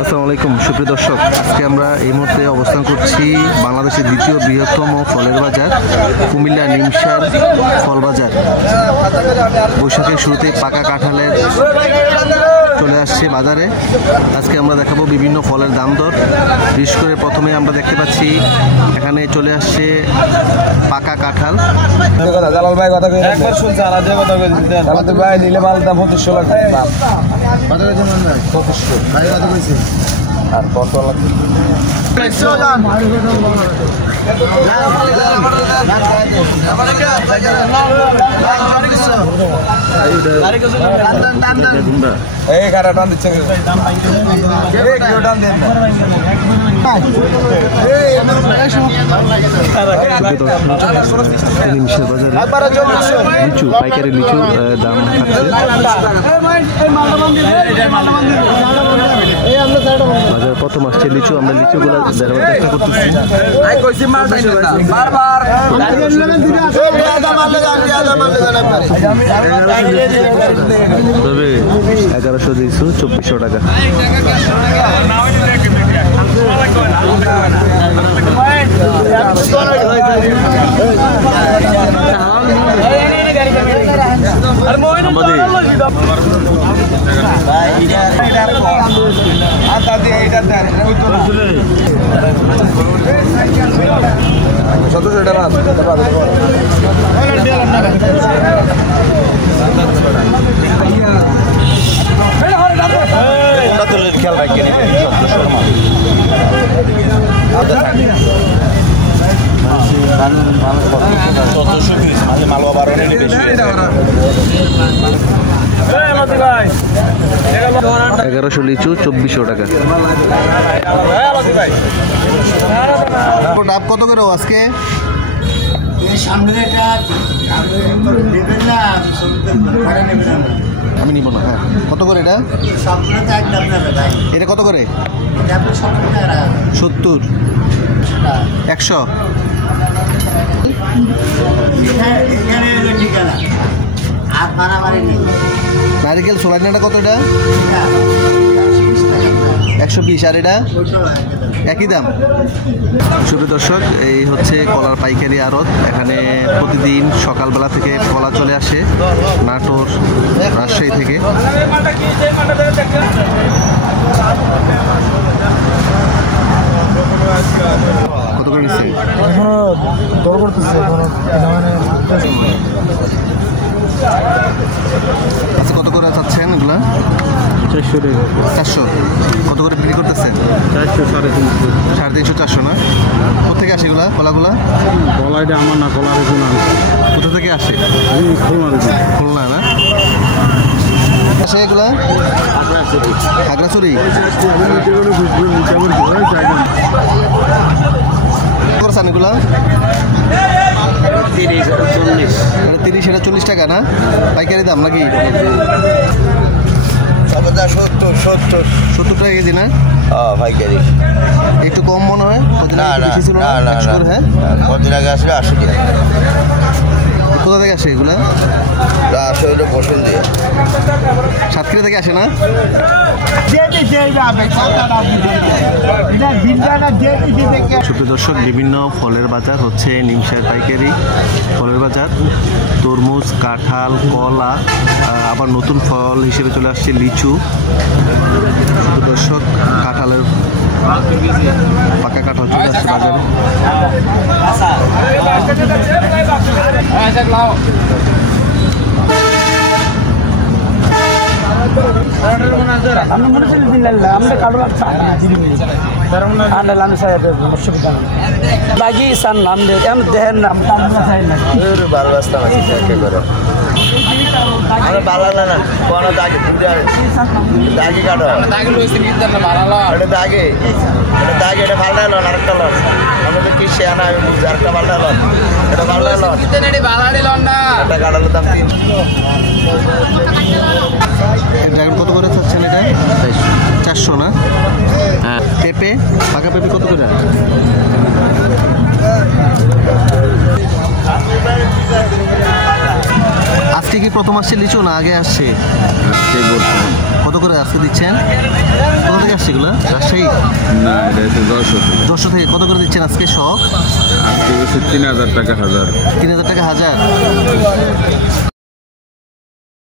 আসসালামু আলাইকুম সুপ্রিয় দর্শক, আজকে আমরা এই মুহূর্তে অবস্থান করছি বাংলাদেশের দ্বিতীয় বৃহত্তম ফলের বাজার কুমিল্লা নিমসার ফল বাজার। বৈশাখের শুরুতে পাকা কাঁঠালের চলে আসছে বাজারে। আজকে আমরা দেখাবো বিভিন্ন ফলের দাম দর। বিশেষ করে প্রথমে আমরা দেখতে পাচ্ছি এখানে চলে আসছে পাকা কাঁঠাল। জালাল ভাই কথা কই একবার শুনছ আর আজে কথা কই দিতেন জালাল ভাই নিলে মাল দাম 2500 লাখ দাম বাজারে যেমন না 2500 ভাই কথা কইছে আর কত লাগবে 100 দাম এই কারা টান দিচ্ছে এই কেউ টান দেন না নিমসার বাজারে লিচু, পাইকারি লিচু দাম বাজার প্রথম আসছে লিচু। আমরা লিচুগুলো দেখানোর চেষ্টা করতেছি। তবে 1100 দিয়েছো 2400 টাকা। খেয়াল রাখি মালুয়া 1100 লিচু 2400 টাকা। ডাব কত করে আজকে? আমি নিব না। হ্যাঁ, কত করে এটা? এটা কত করে? 70 100। নারিকেল সোলাইনাটা কত? এটা 120। আর এটা একই দাম। সুপ্রিয় দর্শক, এই হচ্ছে কলার পাইকারি আড়ত। এখানে প্রতিদিন সকালবেলা থেকে কলা চলে আসে নাটোর, রাজশাহী থেকে। কত করে নিচ্ছে? আচ্ছা, কত করে চাচ্ছেন এগুলা? 400 টাকা। 400। কত করে বিক্রি করতেছেন? 400, 350, 350, 400 না? কোথেকে আসে এগুলা কলাগুলা? কলা এটা আমার না, কলার এগুলো কোথা থেকে আসে? খুলনা না? আসে এগুলা খাগড়াছড়ি। করছেন এগুলা 30, এটা 40 টাকা না? পাইকারি দাম নাকি? 70 টাকা কেজি না? পাইকারি একটু কম মনে হয়। বেশি ছিল না? 100 করে। হ্যাঁ, কদিন আগে আসবে 80 টাকা। কোথা থেকে আসে এগুলা? সাতক্ষীরা থেকে আসে না? সুপ্রিয় দর্শক, বিভিন্ন ফলের বাজার হচ্ছে নিমসার পাইকারি ফলের বাজার। তরমুজ, কাঁঠাল, কলা, আবার নতুন ফল হিসেবে চলে আসছে লিচু। সুপ্রিয় দর্শক, কাঁঠালের পাকা কাঁঠাল চলে আসছে বাজারে। কত করে চাচ্ছেন এটা? 400 না? হ্যাঁ। পেঁপে, পাকা পেঁপে কত করে? আজকে কি প্রথম আসছে লিচু না আগে আসছে? কত করে আজকে দিচ্ছেন? কোথা থেকে আসছে এগুলো? রাজশাহী? না, এটা হচ্ছে 1000 থেকে। কত করে দিচ্ছেন আজকে সব? আজকে হচ্ছে 3000 টাকা হাজার। 3000 টাকা হাজার।